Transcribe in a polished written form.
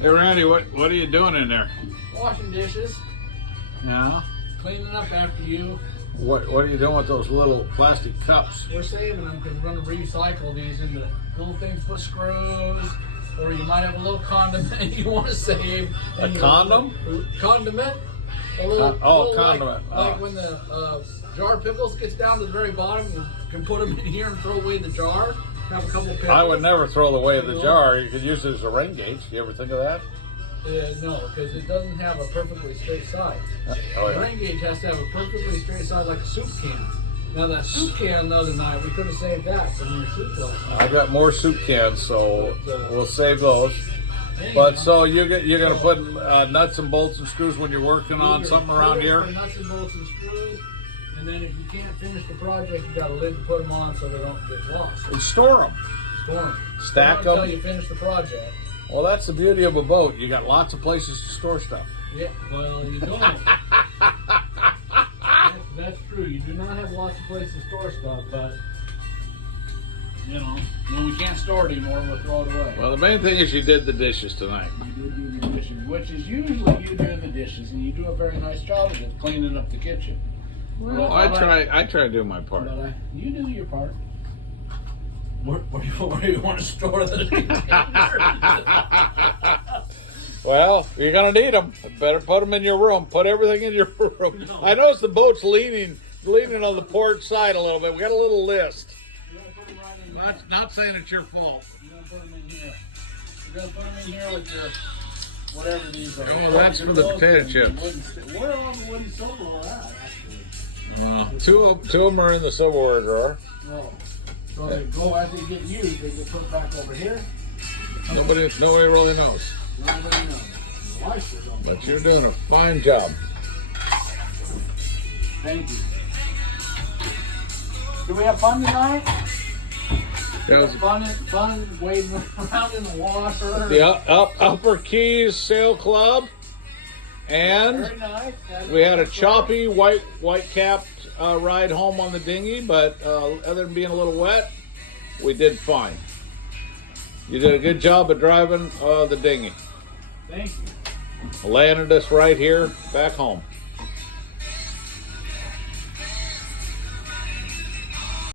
Hey Randy, what are you doing in there? Washing dishes, No. cleaning up after you. What are you doing with those little plastic cups? We're saving them because we're going to recycle these into little things for screws, or you might have a little condiment you want to save. A condom? Condiment. A little, condiment. Like when the jar pickles gets down to the very bottom, you can put them in here and throw away the jar. Have a couple of pickles. I would never throw away the jar. You could use it as a rain gauge. You ever think of that? No, because it doesn't have a perfectly straight side. Oh, The yeah. rain gauge has to have a perfectly straight side like a soup can. Now that soup can the other night, we could have saved that from your soup last night. I got more soup cans, so we'll save those. But so you're gonna put nuts and bolts and screws when you're working on something around here? For nuts and bolts and screws, and then if you can't finish the project, you got a lid to put them on so they don't get lost. And store them. Store them. Stack Until them. you finish the project. Well, that's the beauty of a boat. You got lots of places to store stuff. Yeah, well, you don't. That's true. You do not have lots of places to store stuff, but you know, when we can't store it anymore, we'll throw it away. Well, the main thing is you did the dishes tonight. You did do the dishes, which is usually you do the dishes, and you do a very nice job of it, cleaning up the kitchen. Well, I try to do my part. But you do your part. Where do you want to store the containers? Well, you're gonna need them. Better put them in your room. Put everything in your room. No. I noticed the boat's leaning on the port side a little bit. We got a little list. You're gonna put them right in there. Not saying it's your fault. You're gonna put them in here. You're gonna put them in here with your whatever these are. Oh, that's for the potato chips. Where are all the wooden silverware at, actually? Well, two of them are in the silverware drawer. No. So they go as they get used, they get put back over here. Nobody really knows. Nobody knows. The wife says, "Oh, But you're doing a fine job. thank you." Do we have fun tonight? It was Fun wading around in the water. the Upper Keys Sail Club, and Very nice. we had a choppy white-capped ride home on the dinghy, but other than being a little wet, we did fine. You did a good job of driving the dinghy. Thank you. Landed us right here back home.